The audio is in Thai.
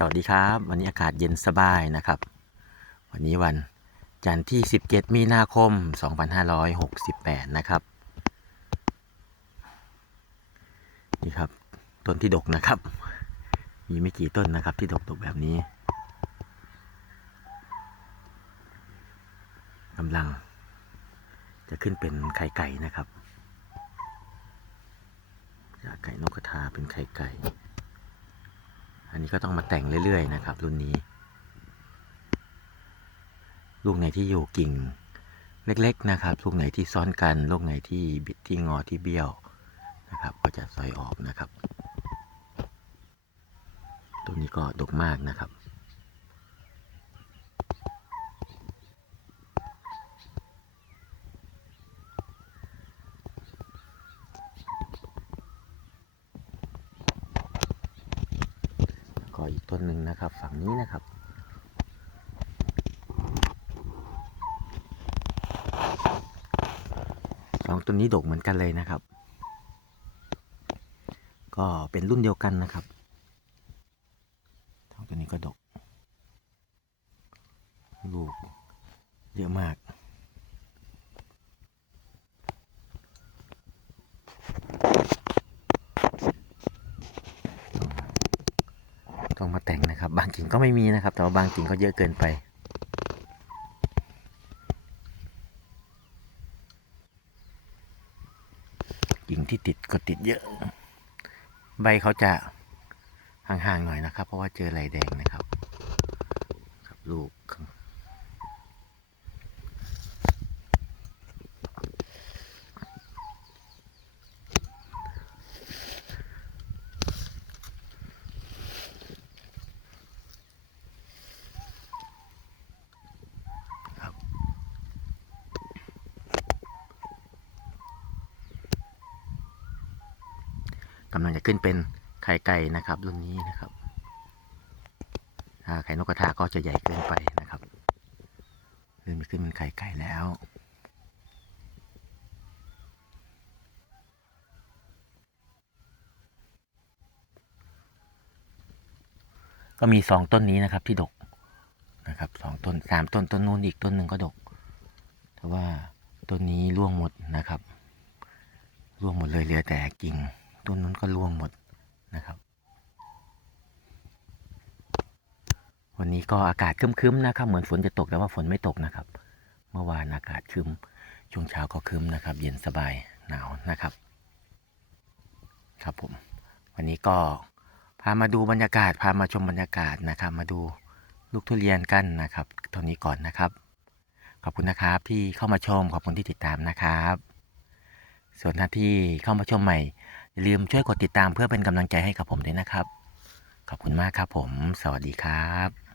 สวัสดีครับ วันนี้อากาศเย็นสบายนะครับ วันนี้วันจันทร์ที่ 17 มีนาคม 2568 นะครับ นี่ครับ ต้นที่ดกนะครับ มีไม่กี่ต้นนะครับที่ดกดกแบบนี้กำลัง จะขึ้นเป็นไข่ไก่นะครับจากไก่นกกระทาเป็นไข่ไก่ นนี้ก็ต้องมาแต่งเรื่อย ๆ นะครับ รุ่นนี้ ลูกไหนที่อยู่กิ่งเล็ก ๆ นะครับ ลูกไหนที่ซ้อนกัน ลูกไหนที่บิดที่งอที่เบี้ยวนะครับ ก็จะซอยออกนะครับ ตัวนี้ก็ดกมากนะครับ อีกต้นหนึ่งนะครับ ฝั่งนี้นะครับสองต้นนี้ดกเหมือนกันเลยนะครับ ก็เป็นรุ่นเดียวกันนะครับสองตัวนี้ก็ดก ลูกเยอะมาก งมาแต่งนะครับ บางกิ่งก็ไม่มีนะครับ แต่ว่าบางกิ่งก็เยอะเกินไป กิ่งที่ติดก็ติดเยอะ ใบเขาจะห่างๆหน่อยนะครับ เพราะว่าเจอไรแดงนะครับ ครับลูก กำลังจะขึ้นเป็นไข่ไก่นะครับรุ่นนี้นะครับถ้าไข่นกกระทาก็จะใหญ่เกินไปนะครับเริ่มขึ้นเป็นไข่ไก่แล้วก็มีสองต้นนี้นะครับที่ดกนะครับสองต้นสามต้นต้นนู้นอีกต้นหนึ่งก็ดกแต่ว่าต้นนี้ร่วงหมดนะครับ ร่วงหมดเลยเหลือแต่กิ่ง ต้นนู้นก็ร่วงหมดนะครับ วันนี้ก็อากาศครึ้มๆนะครับ เหมือนฝนจะตกแต่ว่าฝนไม่ตกนะครับ เมื่อวานอากาศครึ้มช่วงเช้าก็ครึ้มนะครับ เย็นสบายหนาวนะครับ ครับผม วันนี้ก็พามาดูบรรยากาศพามาชมบรรยากาศนะครับ มาดูลูกทุเรียนกันนะครับเท่านี้ก่อนนะครับ ขอบคุณนะครับที่เข้ามาชมขอบคุณที่ติดตามนะครับ ส่วนท่านที่เข้ามาชมใหม่ อย่าลืมช่วยกดติดตามเพื่อเป็นกำลังใจให้กับผมด้วยนะครับ ขอบคุณมากครับผม สวัสดีครับ